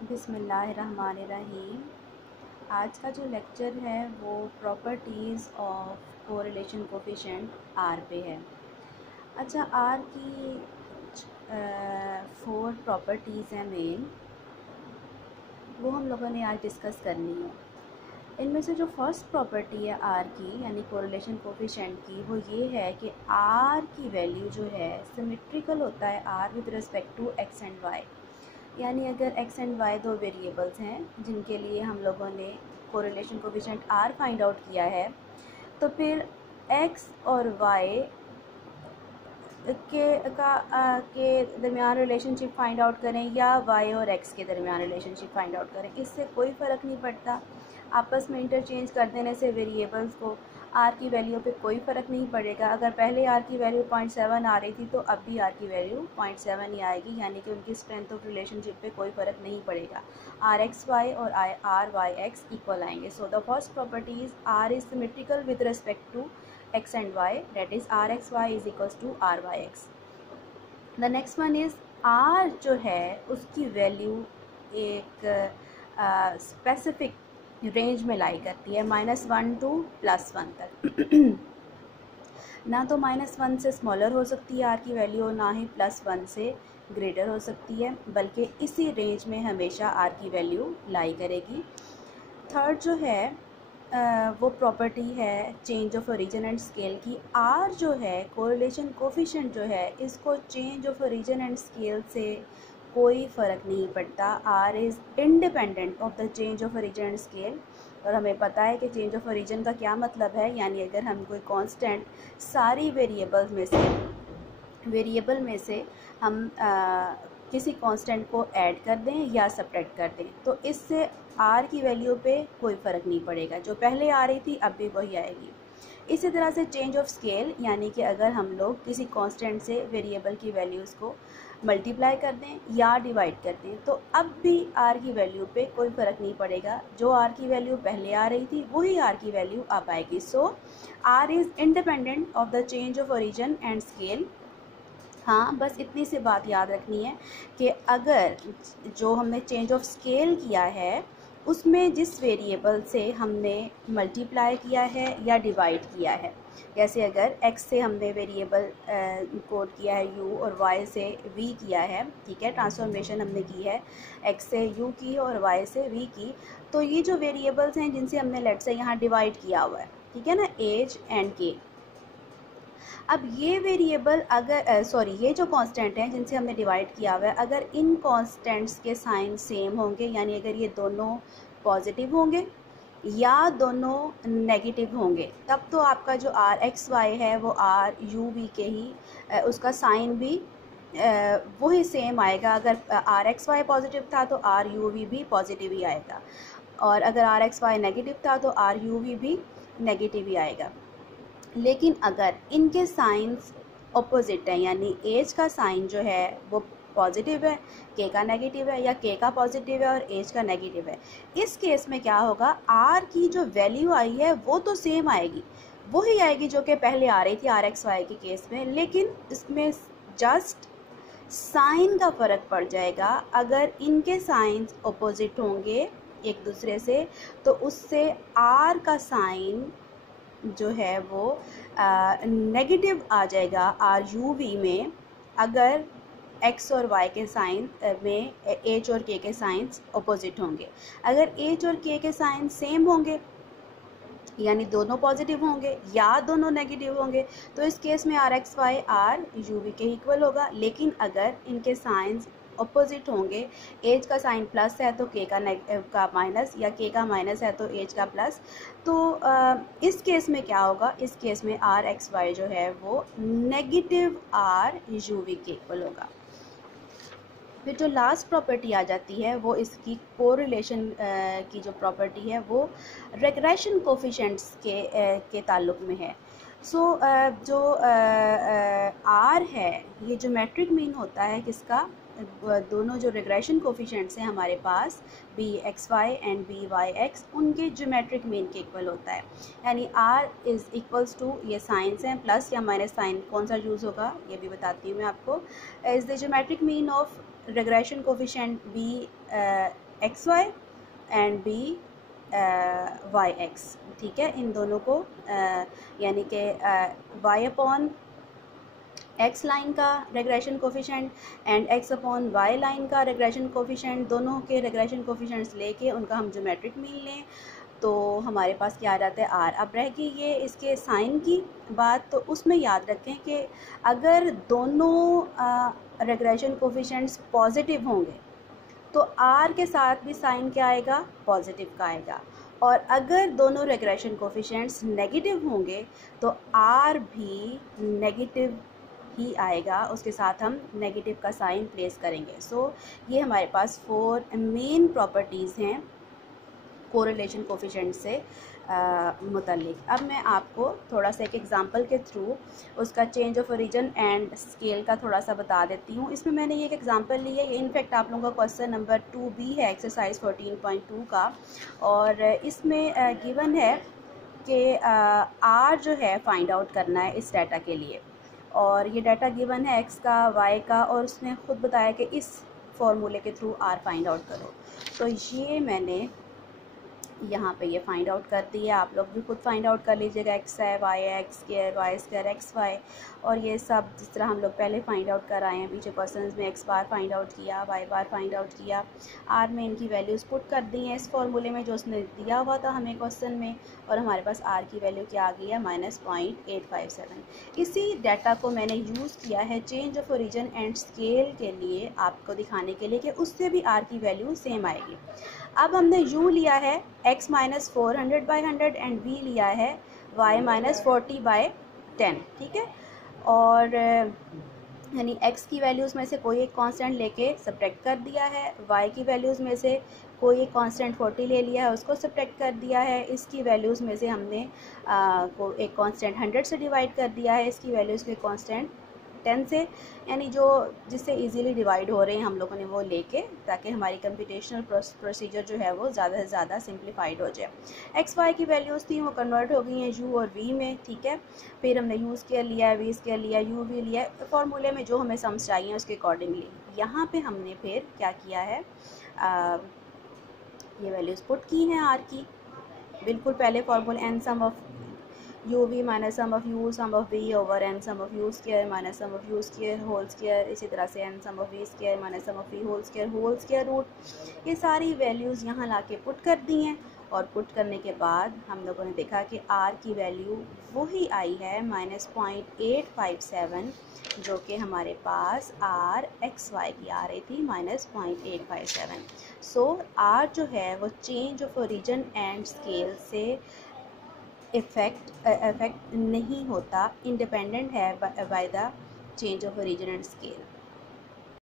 बिस्मिल्लाहिर्रहमानिर्रहीम। आज का जो लेक्चर है वो properties of correlation coefficient r पे है। अच्छा, आर की 4 प्रॉपर्टीज़ हैं मेन, वो हम लोगों ने आज डिस्कस करनी है। इनमें से जो फर्स्ट प्रॉपर्टी है आर की यानी कोरिलेशन कोफिशिएंट की, वो ये है कि आर की वैल्यू जो है सिमेट्रिकल होता है r with respect to x and y. यानी अगर x एंड y दो वेरिएबल्स हैं जिनके लिए हम लोगों ने correlation coefficient r find out किया है, तो फिर x और y के दरमियान रिलेशनशिप फाइंड आउट करें या y और x के दरमियान रिलेशनशिप फाइंड आउट करें, इससे कोई फ़र्क नहीं पड़ता। आपस में इंटरचेंज कर देने से वेरिएबल्स को r की वैल्यू पे कोई फ़र्क नहीं पड़ेगा। अगर पहले r की वैल्यू 0.7 आ रही थी तो अब भी r की वैल्यू 0.7 ही आएगी, यानी कि उनकी स्ट्रेंथ ऑफ रिलेशनशिप पे कोई फ़र्क नहीं पड़ेगा। आर एक्स वाई और आर वाई एक्स इक्वल आएंगे। So the first property is r is symmetrical with respect to x and y, that is rxy is equals to ryx. The next one is r जो है उसकी value एक specific range में लाई करती है -1 to +1 तक। ना तो -1 से स्मॉलर हो सकती है r की वैल्यू और ना ही +1 से ग्रेटर हो सकती है, बल्कि इसी रेंज में हमेशा r की वैल्यू लाई करेगी। थर्ड जो है वो प्रॉपर्टी है change of origin and scale की। आर जो है कोरिलेशन कोफिशिएंट जो है, इसको change of origin and scale से कोई फ़र्क नहीं पड़ता। R is independent of the change of origin and scale. और हमें पता है कि चेंज ऑफ ओरिजिन का क्या मतलब है, यानी अगर हम कोई कांस्टेंट सारी वेरिएबल में से हम किसी कांस्टेंट को ऐड कर दें या सब्ट्रैक्ट कर दें, तो इससे आर की वैल्यू पे कोई फ़र्क नहीं पड़ेगा। जो पहले आ रही थी अब भी वही आएगी। इसी तरह से चेंज ऑफ स्केल, यानी कि अगर हम लोग किसी कांस्टेंट से वेरिएबल की वैल्यूज़ को मल्टीप्लाई कर दें या डिवाइड कर दें, तो अब भी आर की वैल्यू पे कोई फ़र्क नहीं पड़ेगा। जो आर की वैल्यू पहले आ रही थी वही आर की वैल्यू अब आएगी। So R is independent of the change of origin and scale. हाँ, बस इतनी सी बात याद रखनी है कि अगर जो हमने चेंज ऑफ स्केल किया है उसमें जिस वेरिएबल से हमने मल्टीप्लाई किया है या डिवाइड किया है, जैसे अगर x से हमने वेरिएबल कोड किया है u और y से v किया है, ठीक है, ट्रांसफॉर्मेशन हमने की है x से u की और y से v की, तो ये जो वेरिएबल्स हैं जिनसे हमने लेट से यहाँ डिवाइड किया हुआ है, ठीक है ना, एज एंड के। अब ये वेरिएबल अगर ये जो कांस्टेंट हैं जिनसे हमने डिवाइड किया हुआ है, अगर इन कांस्टेंट्स के साइन सेम होंगे, यानी अगर ये दोनों पॉजिटिव होंगे या दोनों नेगेटिव होंगे, तब तो आपका जो आर एक्स वाई है वो आर यू वी के ही उसका साइन भी वही सेम आएगा। अगर आर एक्स वाई पॉजिटिव था तो आर यू वी भी पॉजिटिव ही आएगा, और अगर आर एक्स वाई नेगेटिव था तो आर यू वी भी नेगेटिव ही आएगा। लेकिन अगर इनके साइंस ऑपोजिट है, यानी एज का साइन जो है वो पॉजिटिव है, के का नेगेटिव है, या के का पॉजिटिव है और एज का नेगेटिव है, इस केस में क्या होगा, आर की जो वैल्यू आई है वो तो सेम आएगी, वही आएगी जो कि पहले आ रही थी आर एक्स वाई के केस में, लेकिन इसमें जस्ट साइन का फ़र्क पड़ जाएगा। अगर इनके साइंस ऑपोजिट होंगे एक दूसरे से तो उससे आर का साइन जो है वो नेगेटिव आ जाएगा आर यू वी में, अगर एक्स और वाई के साइन में एच और के के साइंस ऑपोजिट होंगे। अगर एच और के के साइन सेम होंगे, यानी दोनों पॉजिटिव होंगे या दोनों नेगेटिव होंगे, तो इस केस में r x y r u v के इक्वल होगा। लेकिन अगर इनके साइंस ऑपोजिट होंगे, एज का साइन प्लस है तो के का माइनस, या के का माइनस है तो एज का प्लस, तो इस केस में क्या होगा, इस केस में आर एक्स वाई जो है वो नेगेटिव आर यू वी के इक्वल होगा। फिर जो लास्ट प्रॉपर्टी आ जाती है वो इसकी कोरिलेशन की जो प्रॉपर्टी है वो रिग्रेशन कोफिशिएंट्स के ताल्लुक में है। सो जो आर है ये ज्योमेट्रिक मीन होता है किसका, दोनों जो रिग्रेशन कोफिशिएंट्स हैं हमारे पास B x Y and B Y X, उनके ज्योमेट्रिक मीन के इक्वल होता है। यानी आर इज़ इक्वल्स टू, ये साइंस हैं, प्लस या माइनस साइन कौन सा यूज़ होगा ये भी बताती हूँ मैं आपको। Is the geometric mean of regression coefficient b x Y and B Y x, ठीक है। इन दोनों को यानी कि वाई अपॉन एक्स लाइन का regression coefficient and x upon y line का रेग्रेशन कोफिशेंट, दोनों के रेग्रेशन कोफिशेंट्स लेके उनका हम ज्योमेट्रिक मीन लें तो हमारे पास क्या आ जाता है आर। अब रह गई ये इसके साइन की बात, तो उसमें याद रखें कि अगर दोनों रेग्रेशन कोफिशेंट्स पॉजिटिव होंगे तो आर के साथ भी साइन क्या आएगा, पॉजिटिव का आएगा, और अगर दोनों रेग्रेशन कोफिशेंट्स नेगेटिव होंगे तो आर भी नेगेटिव ही आएगा, उसके साथ हम नेगेटिव का साइन प्लेस करेंगे। सो ये हमारे पास 4 मेन प्रॉपर्टीज़ हैं कोरिलेशन कोफिशिएंट से मुतल्लिक। अब मैं आपको थोड़ा सा एक एग्जांपल के थ्रू उसका change of origin and scale का थोड़ा सा बता देती हूँ। इसमें मैंने ये एक एग्जांपल ली है, ये इनफैक्ट आप लोगों का क्वेश्चन नंबर 2B है एक्सरसाइज 14.2 का, और इसमें गिवन है कि आर जो है फाइंड आउट करना है इस डाटा के लिए, और ये डाटा गिवन है एक्स का वाई का, और उसने ख़ुद बताया कि इस फॉर्मूले के थ्रू आर फाइंड आउट करो। तो ये मैंने यहाँ पे ये फाइंड आउट कर दिया, आप लोग भी खुद फाइंड आउट कर लीजिएगा। एक्स है, वाई है, x square, y square, x y, और ये सब जिस तरह हम लोग पहले फाइंड आउट कर आए हैं पीछे क्वेश्चंस में, एक्स बार फाइंड आउट किया, वाई बार फाइंड आउट किया, आर में इनकी वैल्यूज़ पुट कर दी हैं इस फॉर्मूले में जो उसने दिया हुआ था हमें क्वेश्चन में, और हमारे पास आर की वैल्यू क्या आ गई है, -0.857। इसी डाटा को मैंने यूज़ किया है change of origin and scale के लिए, आपको दिखाने के लिए कि उससे भी आर की वैल्यू सेम आएगी। अब हमने u लिया है x -400/100 एंड v लिया है y -40/10, ठीक है। और यानी x की वैल्यूज़ में से कोई एक कांस्टेंट लेके सब्ट्रैक्ट कर दिया है, y की वैल्यूज़ में से कोई एक कांस्टेंट 40 ले लिया है, उसको सब्ट्रैक्ट कर दिया है, इसकी वैल्यूज़ में से हमने को एक कांस्टेंट 100 से डिवाइड कर दिया है, इसकी वैल्यूज़ के कांस्टेंट 10 से, यानी जो जिससे इजीली डिवाइड हो रहे हैं हम लोगों ने वो लेके, ताकि हमारी कंप्यूटेशनल प्रोसीजर जो है वो ज़्यादा से ज़्यादा सिंप्लीफाइड हो जाए। एक्स वाई की वैल्यूज़ थी वो कन्वर्ट हो गई हैं यू और वी में, ठीक है। फिर हमने यू स्क्वायर लिया है, वी स्क्वायर लिया, यू वी लिया, फॉर्मूले में जो हमें सम्स चाहिए उसके अकॉर्डिंगली यहाँ पे हमने फिर क्या किया है, ये वैल्यूज़ पुट की हैं आर की, बिल्कुल पहले फॉर्मूले n sum of u v minus sum of u sum of v over n sum of u square minus sum of u square whole square, इसी तरह से n sum of v square minus sum of v whole square root. ये सारी values यहाँ ला के put कर दी हैं, और पुट करने के बाद हम लोगों ने देखा कि आर की वैल्यू वही आई है -0.857, जो कि हमारे पास आर एक्स वाई की आ रही थी -0.857। सो आर जो है वो change of origin and scale से इफेक्ट नहीं होता, इंडिपेंडेंट है by the change of origin and scale.